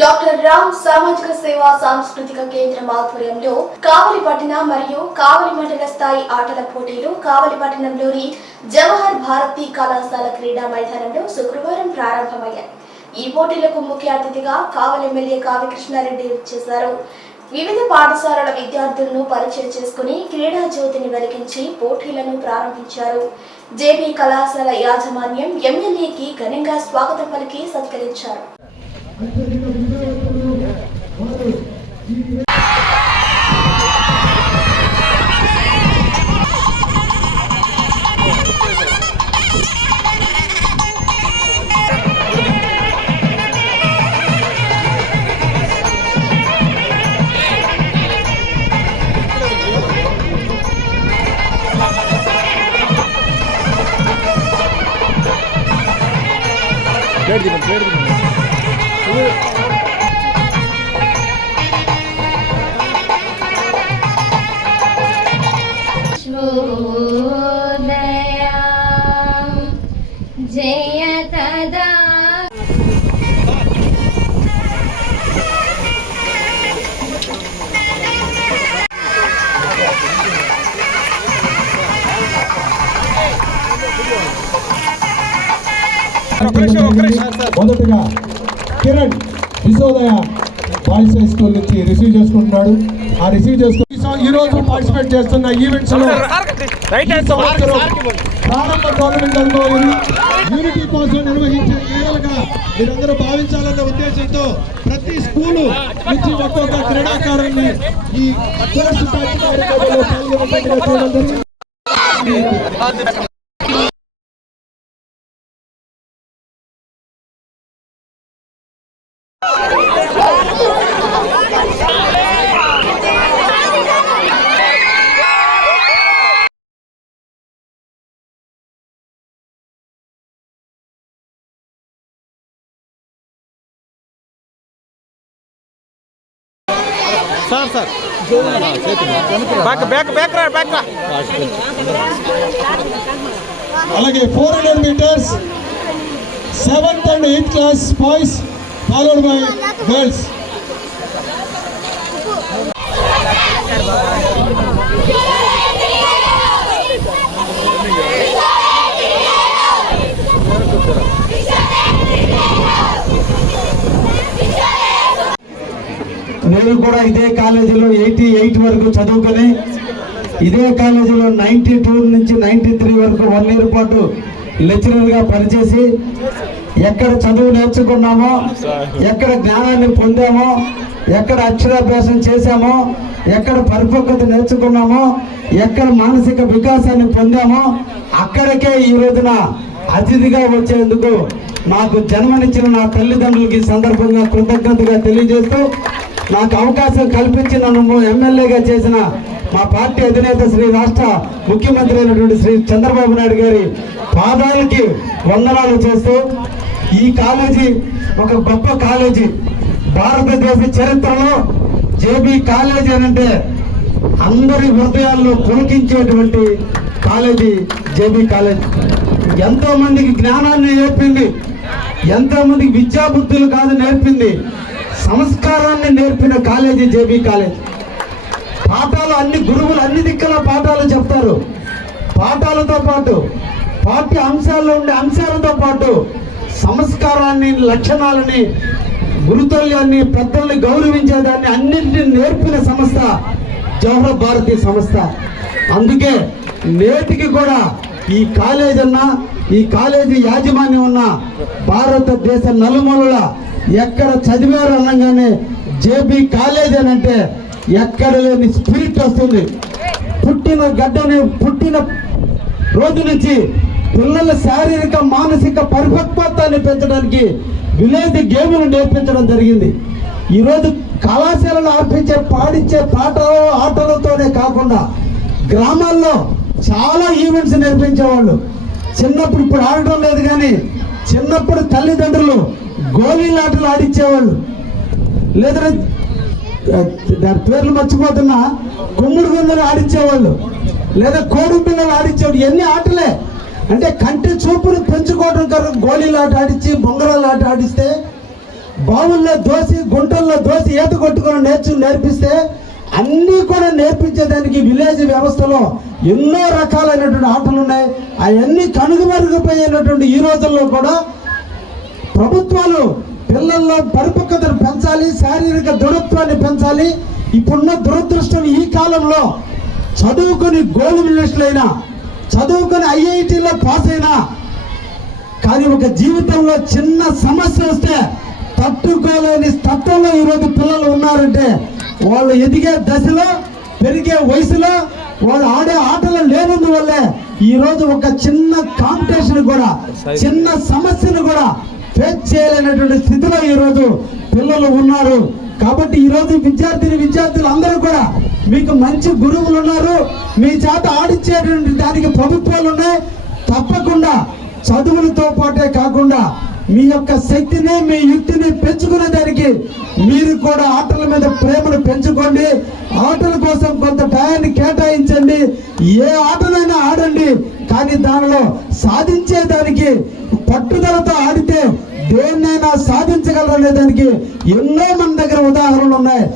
Doctor Ram సామాజిక సేవా సాంస్కృతిక కేంద్రం ఆధ్వర్యంలో కావలిపట్న మరియు కావలి మండల స్థాయి ఆటల పోటీలు కావలిపట్నంలోని జవహర్ భారతి కళాశాల క్రీడా మైదానంలో శుక్రవారం ప్రారంభమయ్యాయి. ఈ పోటీలకు ముఖ్య అతిథిగా కావలి ఎమ్మెల్యే కావికృష్ణారెడ్డి చేశారు. వివిధ పాఠశాలల విద్యార్థులను పరిచయం చేసుకుని క్రీడా జ్యోతిని వెలిగించి పోటీలను ప్రారంభించారు. జేబీ కళాశాల యాజమాన్యం ఎమ్మెల్యేకి ఘనంగా స్వాగతం పలికి సత్కరించారు. பேர் தினம் பேர் தினம் మొదటగా Kiran Vishodaya boys high school నుంచి రిసీవ్ చేసుకుంటున్నాడు. ఆ రిసీవ్ చేసుకుని ఈ రోజు పార్టిసిపేట్ చేస్తున్న ఈవెంట్స్లో ప్రారంభ టోర్నమెంట్లలో యూనిటీ కోసం నిర్వహించే క్రీడలుగా మీరందరూ భావించాలన్న ఉద్దేశంతో ప్రతి స్కూలు నుంచి ఒక్కొక్క క్రీడాకారుల్ని ఈ course sir sir. Back back back రా బ్యాక్ రా. అలాగే four hundred metres seventh and eighth class boys followed by girls నేను కూడా ఇదే కాలేజీలో ఎయిటీ ఎయిట్ వరకు చదువుకొని ఇదే కాలేజీలో నైంటీ టూ నుంచి నైంటీ త్రీ వరకు వన్ ఇయర్ పాటు లెక్చరర్గా పనిచేసి ఎక్కడ చదువు నేర్చుకున్నామో ఎక్కడ జ్ఞానాన్ని పొందామో ఎక్కడ అక్షరాభ్యాసం చేశామో ఎక్కడ పరిపక్వత నేర్చుకున్నామో ఎక్కడ మానసిక వికాసాన్ని పొందామో అక్కడికే ఈ రోజున అతిథిగా వచ్చేందుకు నాకు జన్మనిచ్చిన నా తల్లిదండ్రులకి సందర్భంగా కృతజ్ఞతగా తెలియజేస్తూ నాకు అవకాశం కల్పించి నన్ను ఎమ్మెల్యేగా చేసిన మా పార్టీ అధినేత శ్రీ రాష్ట్ర ముఖ్యమంత్రి అయినటువంటి శ్రీ చంద్రబాబు నాయుడు గారి పాదాలకి వందనాలు చేస్తూ ఈ కాలేజీ ఒక గొప్ప కాలేజీ. భారతదేశ చరిత్రలో జేబీ కాలేజీ అని అంటే అందరి హృదయాల్లో పులకించేటువంటి కాలేజీ జేబీ కాలేజీ. ఎంతోమందికి జ్ఞానాన్ని నేర్పింది ఎంతోమందికి విద్యాబుద్ధులు కాదు నేర్పింది. సంస్కారాన్ని నేర్పిన కాలేజీ జేబీ కాలేజ్. పాఠాలు అన్ని గురువులు అన్ని దిక్కుల పాఠాలు చెప్తారు. పాఠాలతో పాటు పాఠ్య అంశాల్లో ఉండే అంశాలతో పాటు సంస్కారాన్ని లక్షణాలని గురుతుల్యాన్ని పెద్దల్ని గౌరవించేదాన్ని అన్నింటినీ నేర్పిన సంస్థ జవహర్ భారతి సంస్థ. అందుకే నేటికి కూడా ఈ కాలేజ్ అన్న ఈ కాలేజీ యాజమాన్యం ఉన్న భారతదేశ నలుమూలల ఎక్కడ చదివారు అనగానే జేబీ కాలేజ్ అని అంటే ఎక్కడ లేని స్పిరిట్ వస్తుంది. పుట్టిన గడ్డని పుట్టిన రోజు నుంచి పిల్లల శారీరక మానసిక పరిపక్వతాన్ని పెంచడానికి విలేజ్ గేములు నేర్పించడం జరిగింది. ఈరోజు కళాశాలలో ఆర్పించే పాడించే పాటలు ఆటలతోనే కాకుండా గ్రామాల్లో చాలా ఈవెంట్స్ నేర్పించేవాళ్ళు. చిన్నప్పుడు ఇప్పుడు ఆడటం లేదు కానీ చిన్నప్పుడు తల్లిదండ్రులు గోళీలాటలు ఆడించేవాళ్ళు లేదా దాని పేర్లు మర్చిపోతున్నా కుమ్ముడు గుందలు ఆడించేవాళ్ళు లేదా కోడి పిల్లలు ఆడించేవాడు ఎన్ని ఆటలే. అంటే కంటి చూపును పెంచుకోవడం కొరకు గోళీలు ఆట ఆడించి బొంగరాలు ఆట ఆడిస్తే బావుల్లో దోసి గుంటల్లో దోసి ఈత కొట్టుకొని నేర్చు నేర్పిస్తే అన్నీ కూడా నేర్పించేదానికి విలేజ్ వ్యవస్థలో ఎన్నో రకాలైనటువంటి ఆటలు ఉన్నాయి అవన్నీ కనుగమరుగుపోయినటువంటి ఈ రోజుల్లో కూడా ప్రభుత్వాలు పిల్లల్లో పరిపక్వతను పెంచాలి శారీరక దృఢత్వాన్ని పెంచాలి. ఇప్పుడున్న దురదృష్టం ఈ కాలంలో చదువుకొని గోల్డ్ మెడలిస్టులైనా చదువుకొని ఐఐటీలో పాస్ అయినా కానీ ఒక జీవితంలో చిన్న సమస్య వస్తే తట్టుకోలేని తత్వంలో ఈరోజు పిల్లలు ఉన్నారంటే వాళ్ళు ఎదిగే దశలో పెరిగే వయసులో వాళ్ళు ఆడే ఆటలు లేనందువల్లే ఈరోజు ఒక చిన్న కాంపిటీషన్ కూడా చిన్న సమస్యను కూడా ఫేస్ చేయలేనటువంటి స్థితిలో ఈరోజు పిల్లలు ఉన్నారు. కాబట్టి ఈరోజు విద్యార్థిని విద్యార్థులు అందరూ కూడా మీకు మంచి గురువులు ఉన్నారు. మీ చేత ఆడిచ్చేటువంటి దానికి ప్రభుత్వాలు ఉన్నాయి. తప్పకుండా చదువులతో పాటే కాకుండా మీ యొక్క శక్తిని మీ యుక్తిని పెంచుకునే దానికి మీరు కూడా ఆటల మీద ప్రేమను పెంచుకోండి. ఆటల కోసం కొంత టయాన్ని కేటాయించండి. ఏ ఆటనైనా ఆడండి. కానీ దానిలో సాధించేదానికి పట్టుదలతో ఆడితే దేన్నైనా సాధించగలరనే దానికి ఎన్నో మన దగ్గర ఉదాహరణలు ఉన్నాయి.